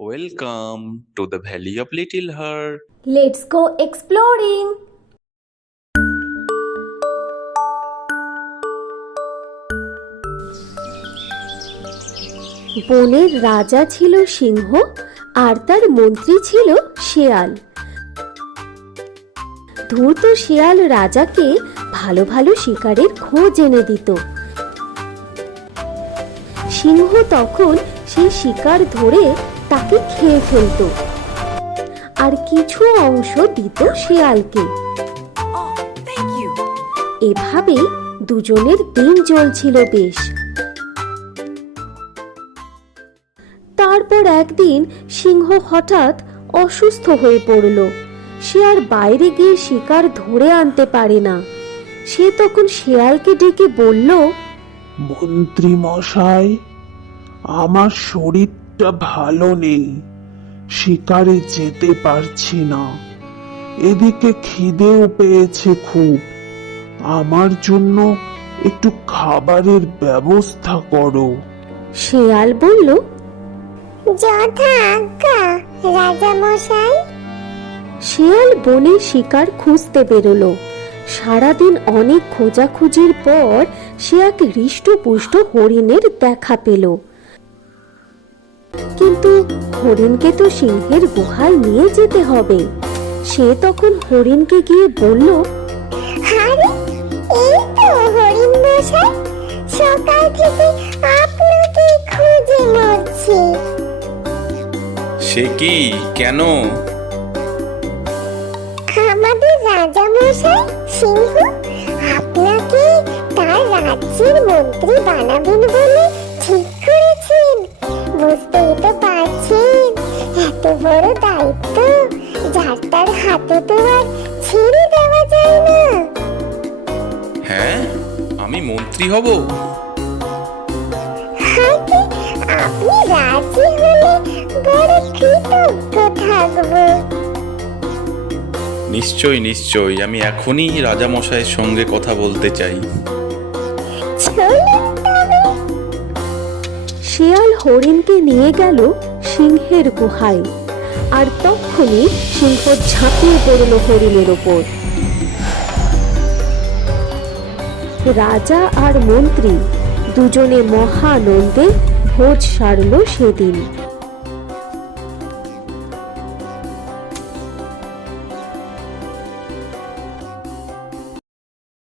Welcome to the Valley of Little Heart. Let's go exploring. বনের রাজা ছিল সিংহ আর তার মন্ত্রী ছিল শেয়াল। ধূর্ত শেয়াল রাজাকে ভালো ভালো শিকারের খোঁজ এনে দিত। সিংহ তখন সেই শিকার ধরে তাকে খেয়ে ফেলত আর কিছু অংশ দিত শেয়ালকে। এভাবেই দুজনের দিন চলছিল বেশ। তারপর একদিন সিংহ হঠাৎ অসুস্থ হয়ে পড়ল। সে আর বাইরে গিয়ে শিকার ধরে আনতে পারে না। সে তখন শেয়ালকে ডেকে বলল, মন্ত্রী মশাই, আমার শরীরটা ভালো নেই, শিকারে যেতে পারছি না। এদিকে খিদেও পেয়েছে খুব। আমার জন্য একটু খাবারের ব্যবস্থা করো। শেয়াল বলল, যথা আজ্ঞা রাজা মশাই। শেয়াল বনে শিকার খুঁজতে বেরোলো। সারাদিন অনেক খোঁজাখুঁজির পর সে এক হৃষ্টপুষ্ট হরিণের দেখা পেল। কিন্তু হরিণকে তো সিংহের গুহায় নিয়ে যেতে হবে। সে তখন হরিণকে গিয়ে বলল, আরে এই তো হরিণ মশাই, সকাল থেকে আপনাকে খুঁজে মরছি। সে কি, কেন? আমাদের রাজা মশাই সিংহ আপনাকে তার রাজ্যের মন্ত্রী বানাবেন বলে ঠিক করেছেন। বুঝতেই তো পারছেন, এত বড় দায়িত্ব যার তার হাতে তো আর ছেড়ে দেওয়া যায় না। হ্যাঁ, আমি মন্ত্রী হব? আগে আপনি রাজি হলে বড় কৃতজ্ঞ থাকবো। নিশ্চয়ই নিশ্চয়ই, আমি এখনই রাজামশাইয়ের সঙ্গে কথা বলতে চাই। চলুন তবে। শেয়াল হরিণকে নিয়ে গেল সিংহের গুহায়। আর তখনই সিংহ ঝাঁপিয়ে পড়ল হরিণের ওপর। রাজা আর মন্ত্রী দুজনে মহানন্দে ভোজ সারল সেদিন।